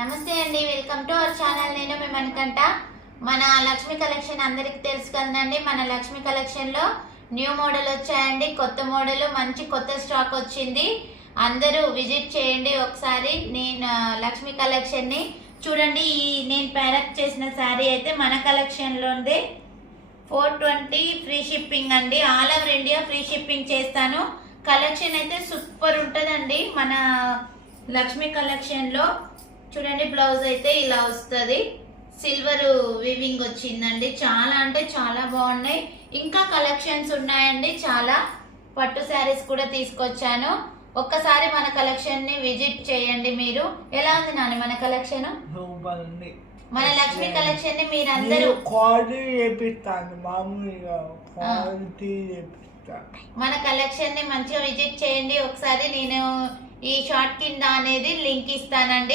నమస్తే అండి, welcome to our channel. నేను మీ మణికంఠ. మన లక్ష్మి కలెక్షన్ అందరికి తెలుసు కదండి. మన లక్ష్మి కలెక్షన్ లో న్యూ మోడల్ వచ్చాయండి, కొత్త మోడల్, మంచి కొత్త స్టాక్ వచ్చింది. అందరూ విజిట్ చేయండి ఒకసారి నేను లక్ష్మి కలెక్షన్ ని చూడండి. ఈ నేను ప్యారప్ చేసిన శారీ అయితే మన కలెక్షన్ లో ఉంది. 420 ఫ్రీ షిప్పింగ్ అండి. All over India free shipping చేస్తాను. కలెక్షన్ అయితే సూపర్ ఉంటుందండి మన లక్ష్మి కలెక్షన్ లో. చూడండి, బ్లౌజ్ అయితే ఇలా వస్తుంది. సిల్వర్ వివింగ్ వచ్చిందండి. చాలా అంటే చాలా బాగున్నాయి. ఇంకా కలెక్షన్స్ ఉన్నాయండి. చాలా పట్టు శారీస్ కూడా తీసుకొచ్చాను. ఒక్కసారి మన కలెక్షన్ ని విజిట్ చేయండి. మీరు ఎలా ఉంది నాని మన కలెక్షన్? మన లక్ష్మి కలెక్షన్ ని మీరందరూ మన కలెక్షన్ ని మంచిగా విజిట్ చేయండి ఒకసారి. నేను ఈ షార్ట్ కింద అనేది లింక్ ఇస్తానండి.